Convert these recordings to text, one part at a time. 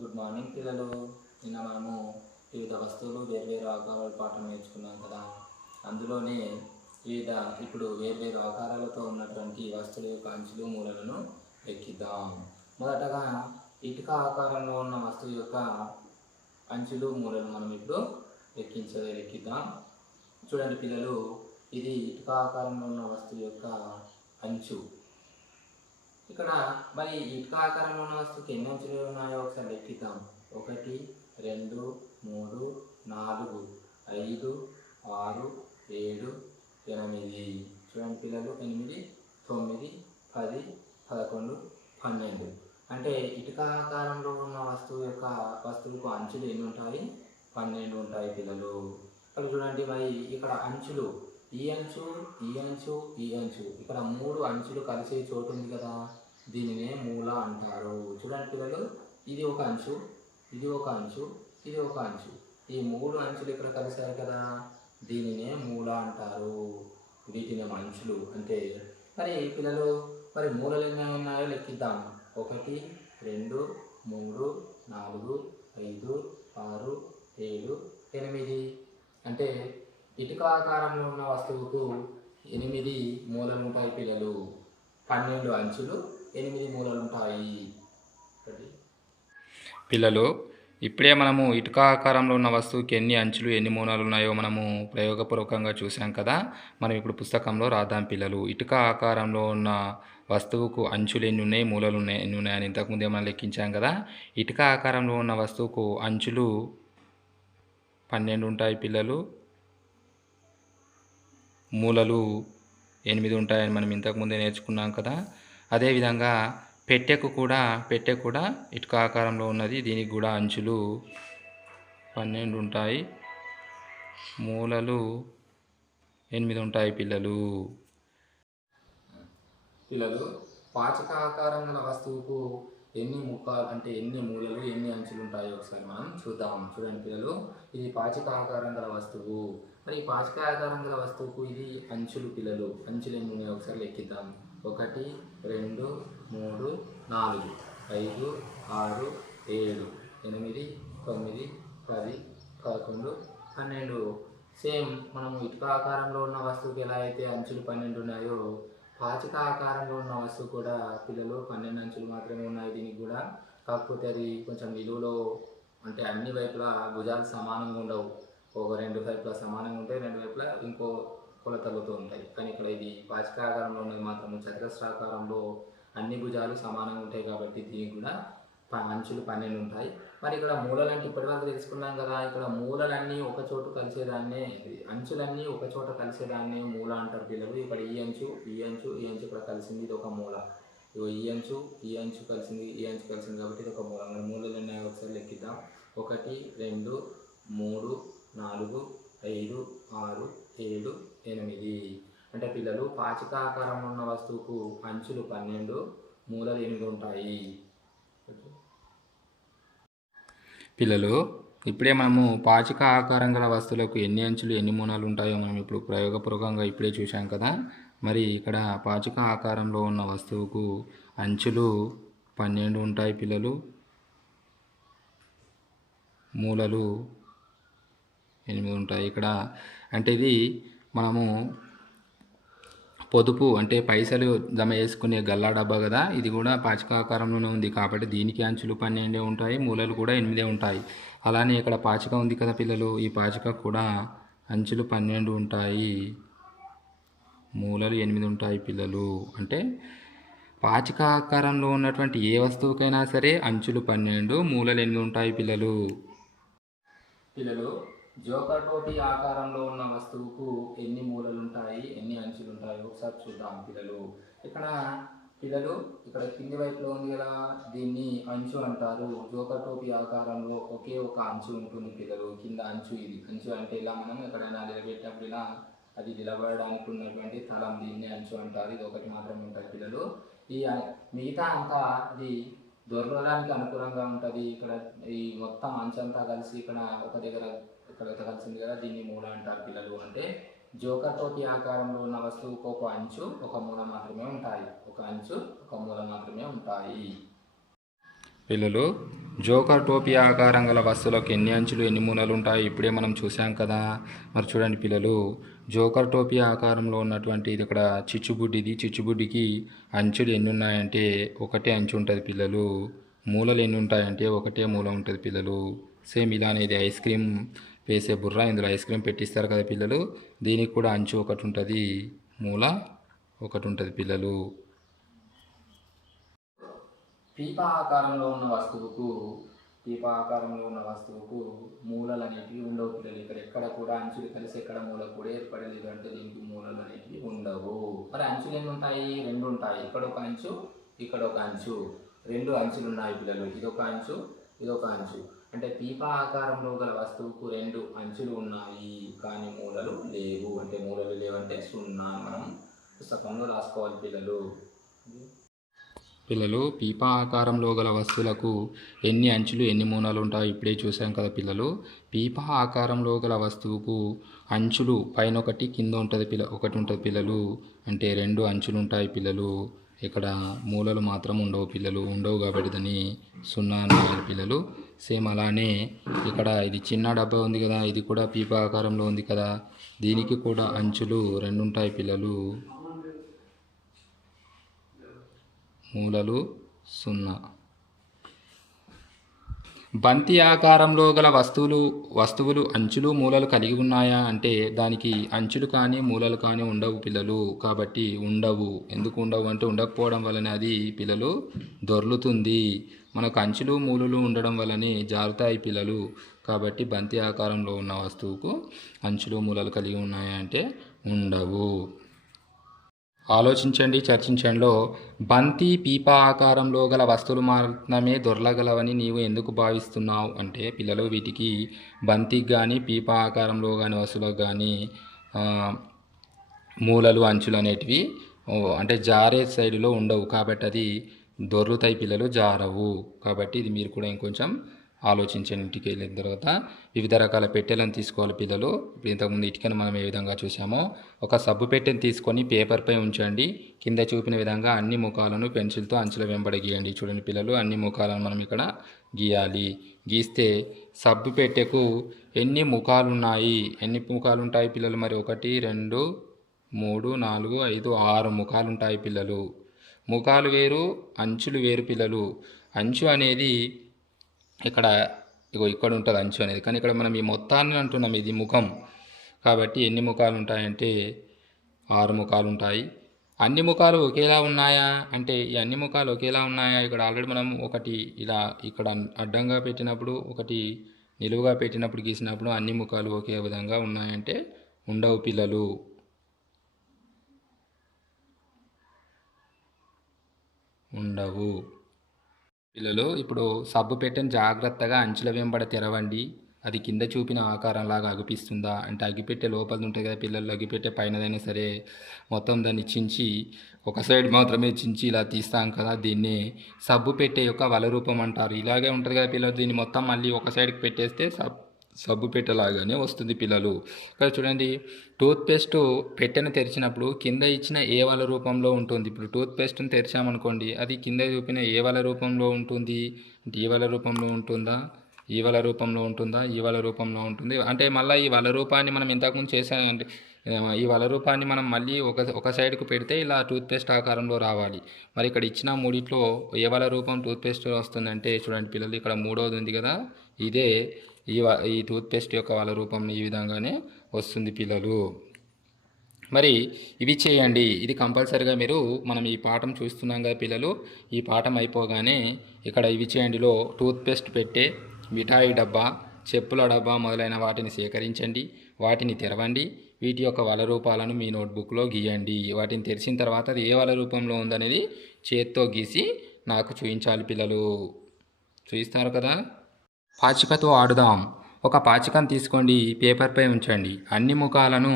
Good morning పిల్లలు. నిన్న మనము వివిధ వస్తువులు వేర్వేరు ఆకారాల పాఠం నేర్చుకున్నాం కదా. అందులోనే ఇప్పుడు వేర్వేరు ఆకారాలతో ఉన్నటువంటి వస్తువుల యొక్క అంచులు మూలలను లెక్కిద్దాం. మొదటగా ఇటుక ఆకారంలో ఉన్న వస్తువు యొక్క అంచులు మూలలు మనం ఇప్పుడు లెక్కిద్దాం. చూడండి పిల్లలు, ఇది ఇటుక ఆకారంలో ఉన్న వస్తువు యొక్క అంచు. ఇక్కడ మరి ఇటుక ఆకారంలో ఉన్న వస్తువుకి ఎన్ని అంచులు ఉన్నాయో ఒకసారి లెక్కిద్దాం. 1 2 3 4 5 6 7 8. చూడండి పిల్లలు, 8 9 10 11 12. అంటే ఇటుక ఆకారంలో ఉన్న వస్తువుకు అంచులు ఎన్ని ఉంటాయి? 12 ఉంటాయి పిల్లలు. ఇక్కడ చూడండి, మరి ఇక్కడ అంచులు ఈ అంచు ఈ అంచు ఈ అంచు, ఇక్కడ 3 అంచులు కలిసే చోటు ఉంది కదా, దీనినే మూల అంటారు. చూడండి పిల్లలు, ఇది ఒక అంచు, ఇది ఒక అంచు, ఇది ఒక అంచు, ఈ 3 అంచులు ఇక్కడ కలిసారు కదా, దీనినే మూల అంటారు. వీటిని అంచులు అంటే. మరి పిల్లలు, మరి మూలలు ఎన్ని ఉన్నాయో లెక్కిద్దాం. 1 2 3 4 5 6 7 8. అంటే ఇటుక ఆకారంలో ఉన్న వస్తువుకు 8 మూలలు ఉంటాయి పిల్లలు. 12 అంచులు, 8 మూలలు ఉంటాయి పిల్లలు. ఇప్పుడే మనము ఇటుక ఆకారంలో ఉన్న వస్తువుకి ఎన్ని అంచులు ఎన్ని మూలలు ఉన్నాయో మనము ప్రయోగపూర్వకంగా చూసాం కదా. మనం ఇప్పుడు పుస్తకంలో రాద్దాం పిల్లలు. ఇటుక ఆకారంలో ఉన్న వస్తువుకు అంచులు ఎన్ని ఉన్నాయి, మూలలు ఎన్ని ఉన్నాయని ఇంతకుముందే మనం లెక్కించాం కదా. ఇటుక ఆకారంలో ఉన్న వస్తువుకు అంచులు 12 ఉంటాయి పిల్లలు, మూలలు 8 ఉంటాయని మనం ఇంతకుముందే నేర్చుకున్నాం కదా. అదేవిధంగా పెట్టె కూడా ఇటుక ఆకారంలో ఉన్నది. దీనికి కూడా అంచులు 12 ఉంటాయి, మూలలు 8 ఉంటాయి పిల్లలు. పాచిక ఆకారం గల వస్తువుకు ఎన్ని ముఖాలు అంటే ఎన్ని మూలలు ఎన్ని అంచులు ఉంటాయో ఒకసారి మనం చూద్దాం. చూడండి పిల్లలు, ఇది పాచిక ఆకారం గల వస్తువు. మరి ఈ పాచిక ఆకారం గల వస్తువుకు ఇది అంచులు పిల్లలు. అంచులు ఎన్ని ఉన్నాయో ఒకసారి లెక్కిద్దాం. 1 2 3 4 5 6 7 8 9 10 11 12. సేమ్ మనము ఇటుక ఆకారంలో ఉన్న వస్తువుకి ఎలా అయితే అంచులు 12 ఉన్నాయో, పాచిక ఆకారంలో ఉన్న వస్తువు కూడా పిల్లలు 12 అంచులు మాత్రమే ఉన్నాయి దీనికి కూడా. కాకపోతే అది కొంచెం నిలువులో అంటే అన్ని వైపులా భుజాలు సమానంగా ఉండవు. ఒక 2 వైపులా సమానంగా ఉంటాయి, 2 వైపులా ఇంకో కొలతలతో ఉంటాయి. కానీ ఇక్కడ ఇది పాచిక ఆకారంలో ఉన్నది మాత్రం చతురస్రాకారంలో అన్ని భుజాలు సమానంగా ఉంటాయి కాబట్టి దీనికి కూడా అంచులు 12 ఉంటాయి. మరి ఇక్కడ మూలలు అంటే ఇప్పటివరకు తెలుసుకున్నాం కదా. ఇక్కడ మూలలన్నీ ఒక చోటు కలిసేదాన్నే, అంచులన్నీ ఒక చోట కలిసేదాన్నే మూల అంటారు పిల్లలు. ఇక్కడ ఈ అంచు ఈ అంచు ఈ అంచు ఇక్కడ కలిసింది, ఇది ఒక మూల. ఈ అంచు ఈ అంచు కలిసింది, ఈ అంచు కలిసింది కాబట్టి ఇది ఒక మూల. మరి మూలలు ఉన్నాయో ఒకసారి లెక్కిద్దాం. 1 2 3 4 5 6 7 8. అంటే పిల్లలు, పాచిక ఆకారంలో ఉన్న వస్తువుకు అంచులు 12, మూలలు 8 ఉంటాయి పిల్లలు. ఇప్పుడే మనము పాచిక ఆకారం గల వస్తువులకు ఎన్ని అంచులు ఎన్ని మూలలు ఉంటాయో మనం ఇప్పుడు ప్రయోగపూర్వకంగా ఇప్పుడే చూసాం కదా. మరి ఇక్కడ పాచిక ఆకారంలో ఉన్న వస్తువుకు అంచులు 12 ఉంటాయి పిల్లలు, మూలలు 8 ఉంటాయి. ఇక్కడ అంటే ఇది మనము పొదుపు అంటే పైసలు జమ చేసుకునే గల్లా డబ్బా కదా, ఇది కూడా పాచిక ఆకారంలోనే ఉంది కాబట్టి దీనికి అంచులు 12 ఉంటాయి, మూలలు కూడా 8 ఉంటాయి. అలానే ఇక్కడ పాచిక ఉంది కదా పిల్లలు, ఈ పాచిక కూడా అంచులు 12 ఉంటాయి, మూలలు 8 ఉంటాయి పిల్లలు. అంటే పాచిక ఆకారంలో ఉన్నటువంటి ఏ వస్తువుకైనా సరే అంచులు 12, మూలలు 8 ఉంటాయి పిల్లలు. జోకర్ టోపీ ఆకారంలో ఉన్న వస్తువుకు ఎన్ని మూలలు ఉంటాయి ఎన్ని అంచులు ఉంటాయి ఒకసారి చూద్దాం పిల్లలు. ఇక్కడ కింది వైపులో ఉంది కదా, దీన్ని అంచు అంటారు. జోకర్ టోపీ ఆకారంలో ఒకే ఒక అంచు ఉంటుంది పిల్లలు, కింద అంచు. ఇది అంచు అంటే ఇలా మనం ఎక్కడైనా నిలబెట్టినప్పుడు ఇలా అది నిలబడడానికి ఉన్నటువంటి తలం, దీన్ని అంచు అంటారు. ఇది ఒకటి మాత్రమే ఉంటుంది పిల్లలు. ఈ మిగతా అంతా ఇది దొరకడానికి అనుకూలంగా ఉంటుంది. ఇక్కడ ఈ మొత్తం అంచంతా కలిసి ఇక్కడ ఒక దగ్గర కలిసింది కదా, దీన్ని మూల అంటారు పిల్లలు. అంటే జోకర్ టోపీ ఆకారంలో ఉన్న వస్తువుకు ఒక అంచు ఒక మూల మాత్రమే ఉంటాయి, ఒక అంచు ఒక మూల మాత్రమే ఉంటాయి పిల్లలు. జోకర్ టోపీ ఆకారం గల వస్తువులకు ఎన్ని అంచులు ఎన్ని మూలలు ఉంటాయి ఇప్పుడే మనం చూసాం కదా. మరి చూడండి పిల్లలు, జోకర్ టోపీ ఆకారంలో ఉన్నటువంటి ఇది ఇక్కడ చిచ్చుబుడ్డిది. చిచ్చుబుడ్డికి అంచులు ఎన్ని ఉన్నాయంటే ఒకటే అంచు ఉంటుంది పిల్లలు. మూలలు ఎన్ని ఉంటాయంటే ఒకటే మూల ఉంటుంది పిల్లలు. సేమ్ ఇలానే ఇది ఐస్ క్రీమ్ వేసే బుర్ర, ఇందులో ఐస్ క్రీమ్ పెట్టిస్తారు కదా పిల్లలు. దీనికి కూడా అంచు ఒకటి ఉంటుంది, మూల ఒకటి ఉంటుంది పిల్లలు. పీపా ఆకారంలో ఉన్న వస్తువుకు మూలలు అనేటివి ఉండవు పిల్లలు. ఇక్కడ ఎక్కడ కూడా అంచులు కలిసి ఎక్కడ మూల కూడా ఏర్పడలేదు అంటే దీనికి మూలలు అనేటివి ఉండవు. మరి అంచులు ఎన్ని ఉంటాయి? రెండు ఉంటాయి. ఇక్కడ ఒక అంచు, ఇక్కడ ఒక అంచు, రెండు అంచులు ఉన్నాయి పిల్లలు. ఇదొక అంచు, ఇదొక అంచు. అంటే పీపా ఆకారంలో గల వస్తువుకు రెండు అంచులు ఉన్నాయి కానీ మూలలు లేవు. అంటే మూలలు లేవంటే సున్నా. మనం పుస్తకంలో రాసుకోవాలి పిల్లలు. పీపా ఆకారంలో గల వస్తువులకు ఎన్ని అంచులు ఎన్ని మూలలు ఉంటాయి ఇప్పుడే చూసాం కదా పిల్లలు. పీపా ఆకారంలో గల వస్తువుకు అంచులు పైన ఒకటి కింద ఉంటుంది ఒకటి ఉంటుంది పిల్లలు. అంటే రెండు అంచులు ఉంటాయి పిల్లలు. ఇక్కడ మూలలు మాత్రం ఉండవు పిల్లలు. ఉండవు కాబట్టి దాన్ని సున్నా అన్నారు పిల్లలు. సేమ్ అలానే ఇక్కడ ఇది చిన్న డబ్బా ఉంది కదా, ఇది కూడా పీపా ఆకారంలో ఉంది కదా, దీనికి కూడా అంచులు రెండు ఉంటాయి పిల్లలు. మూలలు సున్నా. బంతి ఆకారంలో గల వస్తువులు అంచులు మూలలు కలిగి ఉన్నాయా అంటే దానికి అంచులు కానీ మూలలు కానీ ఉండవు పిల్లలు. కాబట్టి ఉండవు. ఎందుకు ఉండవు అంటే ఉండకపోవడం వలన అది పిల్లలు దొర్లుతుంది. మనకు అంచులు మూలలు ఉండడం వల్లనే జారుతాయి పిల్లలు. కాబట్టి బంతి ఆకారంలో ఉన్న వస్తువుకు అంచులు మూలలు కలిగి ఉన్నాయా అంటే ఉండవు. ఆలోచించండి, చర్చించండిలో బంతి పీపా ఆకారంలో గల వస్తువులు మాత్రమే దొరలగలవని నీవు ఎందుకు భావిస్తున్నావు అంటే పిల్లలు వీటికి బంతికి కానీ పీపా ఆకారంలో కానీ వస్తువులకు కానీ మూలలు అంచులు అనేటివి అంటే జారే సైడులో ఉండవు. కాబట్టి అది దొర్లుతాయి పిల్లలు, జారవు. కాబట్టి ఇది మీరు కూడా ఇంకొంచెం ఆలోచించండి. ఇంటికి వెళ్ళిన తర్వాత వివిధ రకాల పెట్టెలను తీసుకోవాలి పిల్లలు. ఇప్పుడు ఇంతకుముందు ఇటుకను మనం ఏ విధంగా చూసామో ఒక సబ్బు పెట్టెను తీసుకొని పేపర్పై ఉంచండి. కింద చూపిన విధంగా అన్ని ముఖాలను పెన్సిల్తో అంచుల వెంబడి గీయండి. చూడండి పిల్లలు, అన్ని ముఖాలను మనం ఇక్కడ గీయాలి. గీస్తే సబ్బు పెట్టెకు ఎన్ని ముఖాలు ఉన్నాయి, ఎన్ని ముఖాలు ఉంటాయి పిల్లలు? మరి 1 2 3 4 5 6 ముఖాలు ఉంటాయి పిల్లలు. ముఖాలు వేరు, అంచులు వేరు పిల్లలు. అంచు అనేది ఇక్కడ ఇక్కడ ఉంటుంది అంచు అనేది, కానీ ఇక్కడ మనం ఈ మొత్తాన్ని అంటున్నాం, ఇది ముఖం. కాబట్టి ఎన్ని ముఖాలు ఉంటాయంటే 6 ముఖాలు ఉంటాయి. అన్ని ముఖాలు ఒకేలా ఉన్నాయా అంటే ఈ అన్ని ముఖాలు ఒకేలా ఉన్నాయా? ఇక్కడ ఆల్రెడీ మనం ఒకటి ఇలా ఇక్కడ అడ్డంగా పెట్టినప్పుడు, ఒకటి నిలువుగా పెట్టినప్పుడు గీసినప్పుడు అన్ని ముఖాలు ఒకే విధంగా ఉన్నాయంటే ఉండవు పిల్లలు. ఉండవు పిల్లలు. ఇప్పుడు సబ్బు పెట్టెను జాగ్రత్తగా అంచుల వెంబడ తెరవండి. అది కింద చూపిన ఆకారంలాగా అగిపిస్తుందా అంటే అగిపెట్టె లోపల ఉంటుంది కదా పిల్లలు, అగిపెట్టె పైనదైనా సరే మొత్తం దాన్ని చించి ఒక సైడ్ మాత్రమే చించి ఇలా తీస్తాం కదా, దీన్ని సబ్బు పెట్టె యొక్క వల రూపం అంటారు. ఇలాగే ఉంటుంది కదా పిల్లలు. దీన్ని మొత్తం మళ్ళీ ఒక సైడ్కి పెట్టేస్తే సబ్బు పెట్టెలాగానే వస్తుంది పిల్లలు. ఇక్కడ చూడండి, టూత్పేస్ట్ పెట్టెను తెరిచినప్పుడు కింద ఇచ్చిన ఏ వల రూపంలో ఉంటుంది. ఇప్పుడు టూత్పేస్ట్ని తెరిచామనుకోండి, అది కింద చూపిన ఏ వల రూపంలో ఉంటుంది అంటే ఈ వల రూపంలో ఉంటుందా, ఈ వల రూపంలో ఉంటుందా, ఈ వల రూపంలో ఉంటుంది. అంటే మళ్ళీ ఈ వల రూపాన్ని మనం ఇంతకుముందు చేసామంటే ఈ వల రూపాన్ని మనం మళ్ళీ ఒక సైడ్కు పెడితే ఇలా టూత్పేస్ట్ ఆకారంలో రావాలి. మరి ఇక్కడ ఇచ్చిన మూడిట్లో ఏ వల రూపం టూత్పేస్ట్ వస్తుందంటే చూడండి పిల్లలు, ఇక్కడ మూడవది ఉంది కదా, ఇదే ఈ టూత్పేస్ట్ యొక్క వల రూపం ఈ విధంగానే వస్తుంది పిల్లలు. మరి ఇవి చేయండి. ఇది కంపల్సరీగా మీరు మనం ఈ పాఠం చూస్తున్నాం కదా పిల్లలు, ఈ పాఠం అయిపోగానే ఇక్కడ ఇవి చేయండిలో టూత్పేస్ట్ పెట్టే, మిఠాయి డబ్బా, చెప్పుల డబ్బా మొదలైన వాటిని సేకరించండి. వాటిని తెరవండి. వీటి యొక్క వల రూపాలను మీ నోట్బుక్లో గీయండి. వాటిని తెరిచిన తర్వాత అది ఏ వల రూపంలో ఉందనేది చేత్తో గీసి నాకు చూపించాలి పిల్లలు. చూపిస్తారు కదా. పాచికతో ఆడుదాం. ఒక పాచికను తీసుకోండి, పేపర్పై ఉంచండి. అన్ని ముఖాలను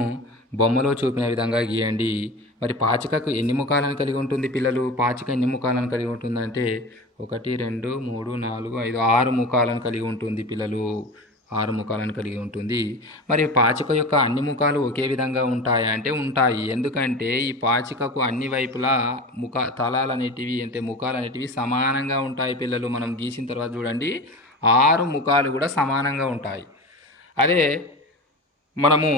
బొమ్మలో చూపిన విధంగా గీయండి. మరి పాచికకు ఎన్ని ముఖాలను కలిగి ఉంటుంది పిల్లలు? పాచిక ఎన్ని ముఖాలను కలిగి ఉంటుందంటే 1 2 3 4 5 6 ముఖాలను కలిగి ఉంటుంది పిల్లలు. 6 ముఖాలను కలిగి ఉంటుంది. మరి పాచిక యొక్క అన్ని ముఖాలు ఒకే విధంగా ఉంటాయా అంటే ఉంటాయి. ఎందుకంటే ఈ పాచికకు అన్ని వైపులా తలాలనేటివి అంటే ముఖాలనేటివి సమానంగా ఉంటాయి పిల్లలు. మనం గీసిన తర్వాత చూడండి 6 ముఖాలు కూడా సమానంగా ఉంటాయి. అదే మనము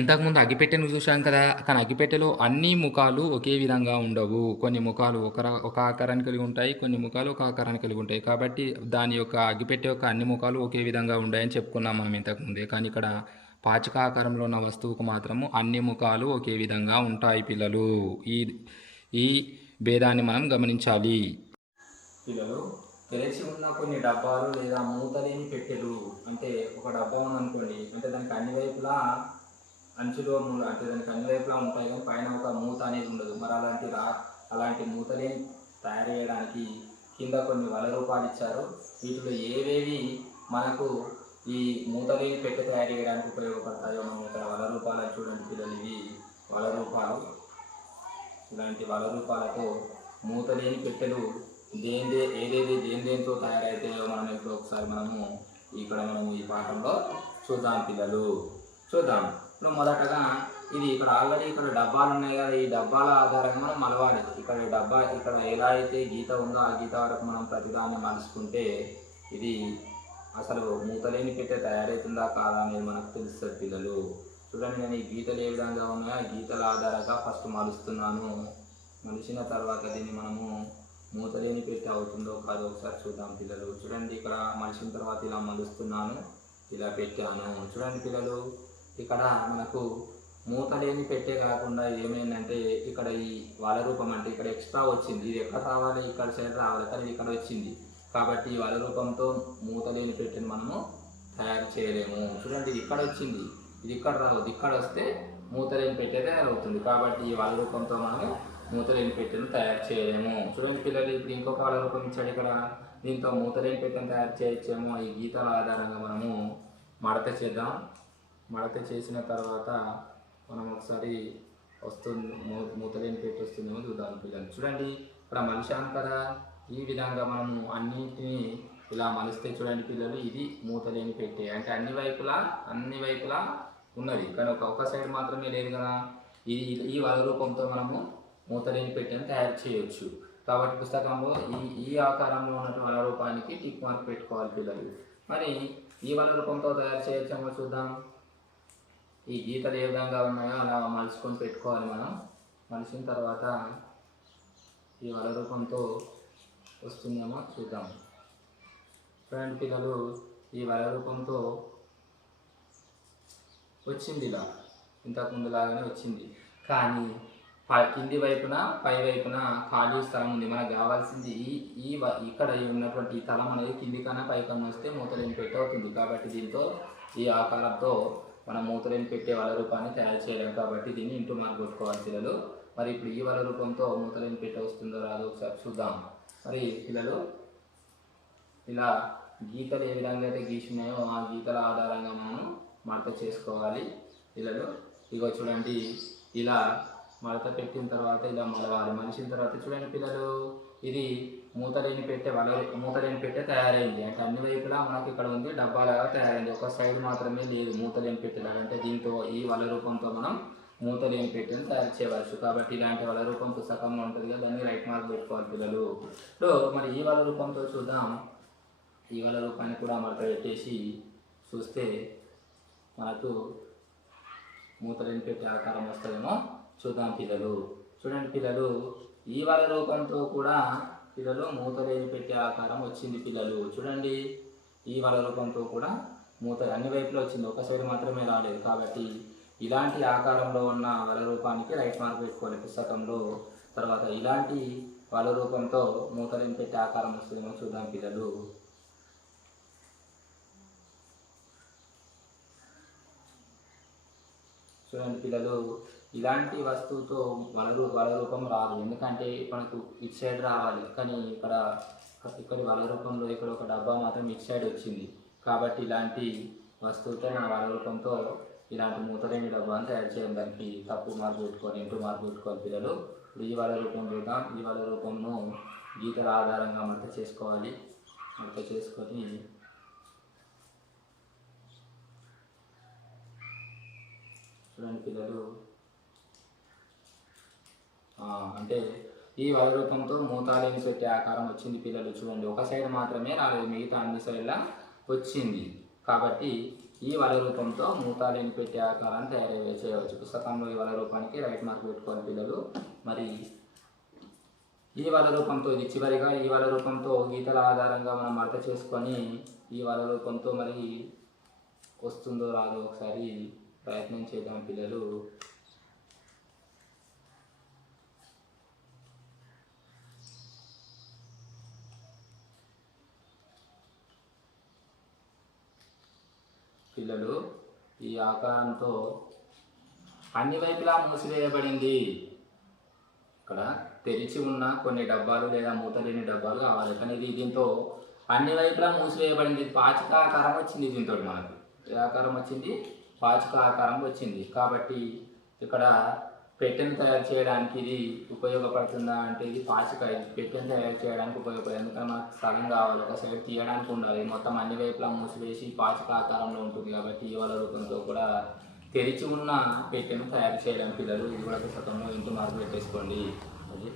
ఇంతకుముందు అగ్గిపెట్టెను చూసాం కదా, కానీ అగ్గిపెట్టెలో అన్ని ముఖాలు ఒకే విధంగా ఉండవు. కొన్ని ముఖాలు ఒక ఆకారాన్ని కలిగి ఉంటాయి, కొన్ని ముఖాలు ఒక ఆకారాన్ని కలిగి ఉంటాయి. కాబట్టి దాని యొక్క అగ్గిపెట్టె యొక్క అన్ని ముఖాలు ఒకే విధంగా ఉంటాయని చెప్పుకున్నాం మనం ఇంతకుముందే. కానీ ఇక్కడ పాచిక ఆకారంలో ఉన్న వస్తువుకు మాత్రము అన్ని ముఖాలు ఒకే విధంగా ఉంటాయి పిల్లలు. ఈ ఈ భేదాన్ని మనం గమనించాలి. పిల్లలు, తెరిచి ఉన్న కొన్ని డబ్బాలు లేదా మూతలేని పెట్టెలు, అంటే ఒక డబ్బా ఉందనుకోండి, అంటే దానికి అన్ని వైపులా అంచులో అంటే దానికి అన్ని వైపులా ఉంటాయి కానీ పైన ఒక మూత అనేది ఉండదు. మరి అలాంటి మూతలేని తయారు చేయడానికి కింద కొన్ని వల రూపాలు ఇచ్చారు. వీటిలో ఏవేవి మనకు ఈ మూతలేని పెట్టె తయారు చేయడానికి ఉపయోగపడతాయో మనం ఇక్కడ వల రూపాలు చూడండి పిల్లలు. ఇవి వల రూపాలు. ఇలాంటి వల రూపాలతో మూతలేని పెట్టెలు దేంతో తయారైతాయో మనం ఇప్పుడు ఒకసారి మనము ఈ పాఠంలో చూద్దాం పిల్లలు. చూద్దాం. ఇప్పుడు మొదటగా ఇక్కడ ఆల్రెడీ డబ్బాలు ఉన్నాయి కదా, ఈ డబ్బాల ఆధారంగా మనం మలవాలి. ఇక్కడ ఎలా అయితే గీత ఉందో ఆ గీత వరకు మనం ప్రతిదాన్ని మలుచుకుంటే ఇది అసలు మూతలేని పెట్టె తయారవుతుందా కాదా అనేది మనకు తెలుస్తుంది పిల్లలు. చూడండి, నేను ఈ గీతలు ఏ విధంగా ఉన్నాయో ఆ గీతల ఆధారంగా ఫస్ట్ మలుస్తున్నాను. మలిచిన తర్వాత దీన్ని మనము మూతలేని పెట్టె అవుతుందో కాదో ఒకసారి చూద్దాం పిల్లలు. చూడండి, ఇక్కడ మలిచిన తర్వాత ఇలా మలుస్తున్నాను, ఇలా పెట్టాను. చూడండి పిల్లలు, ఇక్కడ మనకు మూతలేని పెట్టే కాకుండా ఏమైందంటే ఇక్కడ ఈ వల రూపం అంటే ఇక్కడ ఎక్స్ట్రా వచ్చింది. ఇది ఎక్కడ రావాలి? ఇక్కడ సైడ్ రావాలి, కానీ ఇక్కడ వచ్చింది. కాబట్టి ఈ వల రూపంతో మూతలేని పెట్టెను మనము తయారు చేయలేము. చూడండి, ఇది ఇక్కడ వచ్చింది, ఇది ఇక్కడ రావద్దు, ఇక్కడ వస్తే మూతలేని పెట్టె తయారవుతుంది. కాబట్టి ఈ వల రూపంతో మనము మూతలేని పెట్టెను తయారు చేయలేము. చూడండి పిల్లలు, ఇప్పుడు ఇంకొక వల రూపం ఇచ్చాడు ఇక్కడ. దీంతో మూతలేని పెట్టెను తయారు చేయొచ్చేమో. ఈ గీతల ఆధారంగా మనము మడత చేద్దాం. మడత చేసిన తర్వాత మనం ఒకసారి మూతలేని పెట్టె వస్తుందేమో చూద్దాం పిల్లలు. చూడండి, ఇక్కడ మలిశాను కదా, ఈ విధంగా మనము అన్నింటినీ ఇలా మలిస్తే చూడండి పిల్లలు, ఇది మూతలేని పెట్టె. అంటే అన్ని వైపులా ఉన్నది, కానీ ఒక సైడ్ మాత్రమే లేదు కదా. ఈ వల రూపంతో మనము మూతలేని పెట్టెను తయారు చేయొచ్చు. కాబట్టి పుస్తకంలో ఈ ఆకారంలో ఉన్నటువంటి వల రూపానికి టిక్ మార్క్ పెట్టుకోవాలి పిల్లలు. మరి ఈ వల రూపంతో తయారు చేయొచ్చేమో చూద్దాం. ఈ గీతలు ఏ విధంగా ఉన్నాయో అలా మలుచుకొని పెట్టుకోవాలి మనం. మలిచిన తర్వాత ఈ వల రూపంతో వస్తుందేమో చూద్దాం. చూడండి పిల్లలు, ఈ వల రూపంతో వచ్చింది, ఇలా ఇంతకుముందు లాగానే వచ్చింది. కానీ కింది వైపున పై వైపున ఖాళీ స్థలం ఉంది. మనకు కావాల్సింది ఇక్కడ ఉన్నటువంటి ఈ తలం అనేది కింది కన్నా పై కన్నా వస్తే మూతలేని పెట్టె అవుతుంది. కాబట్టి దీంతో ఈ ఆకారంతో మనం మూతలేని పెట్టే వల రూపాన్ని తయారు చేయలేము. కాబట్టి దీన్ని ఇంటూ మార్క్ కొట్టుకోవాలి పిల్లలు. మరి ఇప్పుడు ఈ వల రూపంతో మూతలేని పెట్టె వస్తుందో రాదో ఒకసారి చూద్దాం. మరి పిల్లలు, ఇలా గీతలు ఏ విధంగా అయితే గీసినాయో ఆ గీతల ఆధారంగా మనం మడత చేసుకోవాలి పిల్లలు. ఇగో చూడండి, ఇలా మడత పెట్టిన తర్వాత ఇలా మలవాలి. మలిచిన తర్వాత చూడండి పిల్లలు, ఇది మూతలేని పెట్టె తయారైంది. అంటే అన్ని వైపులా మనకి ఇక్కడ ఉంది డబ్బాలాగా తయారైంది. ఒక సైడ్ మాత్రమే లేదు మూతలేని పెట్టెలాగా. అంటే దీంతో ఈ వల రూపంతో మనం మూతలేని పెట్టెను తయారు చేయవచ్చు. కాబట్టి ఇలాంటి వల రూపం పుస్తకంలో ఉంటుంది కదా, దాన్ని రైట్ మార్క్ పెట్టుకోవాలి పిల్లలు. మరి ఈ వల రూపంతో చూద్దాం. ఈ వల రూపాన్ని కూడా మడత పెట్టేసి చూస్తే మనకు మూతలేని పెట్టే ఆకారం వస్తుందేమో చూద్దాం పిల్లలు. చూడండి పిల్లలు, ఈ వల రూపంతో కూడా పిల్లలు మూతలేని పెట్టే ఆకారం వచ్చింది పిల్లలు. చూడండి, ఈ వల రూపంతో కూడా అన్ని వైపులో వచ్చింది, ఒక సైడ్ మాత్రమే రాలేదు. కాబట్టి ఇలాంటి ఆకారంలో ఉన్న వల రూపానికి రైట్ మార్క్ పెట్టుకోవాలి పుస్తకంలో. తర్వాత ఇలాంటి వల రూపంతో మూతలేని పెట్టే ఆకారం వస్తుందేమో చూద్దాం పిల్లలు. చూడండి పిల్లలు, ఇలాంటి వస్తువుతో వల రూపం రాదు. ఎందుకంటే మనకు ఇటు సైడ్ రావాలి, కానీ ఇక్కడ వల రూపంలో ఇక్కడ ఒక డబ్బా మాత్రం ఇటు సైడ్ వచ్చింది. కాబట్టి ఇలాంటి వస్తువుతో మన వల రూపంతో ఇలాంటి మూతలేని డబ్బాని తయారు చేయాలి. దానికి తప్పు మార్క్ పెట్టుకొని ఇంటూ మార్క్ పెట్టుకోవాలి పిల్లలు. ఇప్పుడు ఈ వల రూపం చూద్దాం. ఈ వల రూపంను గీతల ఆధారంగా మడత చేసుకోవాలి. మడత చేసుకొని చూడండి పిల్లలు, అంటే ఈ వల రూపంతో మూతాలేని పెట్టే ఆకారం వచ్చింది పిల్లలు. చూడండి, ఒక సైడ్ మాత్రమే రాలేదు, మిగతా అన్ని సైడ్లా వచ్చింది. కాబట్టి ఈ వల రూపంతో మూతాలేని పెట్టే ఆకారాన్ని తయారు చేయవచ్చు. పుస్తకంలో ఈ వల రూపానికి రైట్ మార్క్ పెట్టుకోవాలి పిల్లలు. మరి ఈ వల రూపంతో ఇది చివరిగా ఈ వల రూపంతో గీతల ఆధారంగా మనం అర్థం చేసుకొని ఈ వల రూపంతో మరి వస్తుందో రాదో ఒకసారి ప్రయత్నం చేద్దాం పిల్లలు. పిల్లలు, ఈ ఆకారంతో అన్ని వైపులా మూసివేయబడింది. ఇక్కడ తెరిచి ఉన్న కొన్ని డబ్బాలు లేదా మూతలేని డబ్బాలు కావాలి, కానీ ఇది దీంతో అన్ని వైపులా మూసివేయబడింది. పాచిక ఆకారం వచ్చింది, దీంతో మనకు ఏ ఆకారం వచ్చింది? పాచిక ఆకారం వచ్చింది. కాబట్టి ఇక్కడ పెట్టెను తయారు చేయడానికి ఇది ఉపయోగపడుతుందా అంటే ఇది పాచిక, ఇది పెట్టెను తయారు చేయడానికి ఉపయోగపడుతుంది. ఎందుకంటే మనకు స్థలం కావాలి, ఒక సైడ్ తీయడానికి ఉండాలి, మొత్తం అన్ని వైపులా మూసివేసి పాచిక ఆకారంలో ఉంటుంది. కాబట్టి ఈ వల రూపంతో కూడా తెరిచి ఉన్న పెట్టెను తయారు చేయడానికి పిల్లలు. ఇది కూడా పుస్తకంలో ఇంటి మార్పు పెట్టేసుకోండి. అది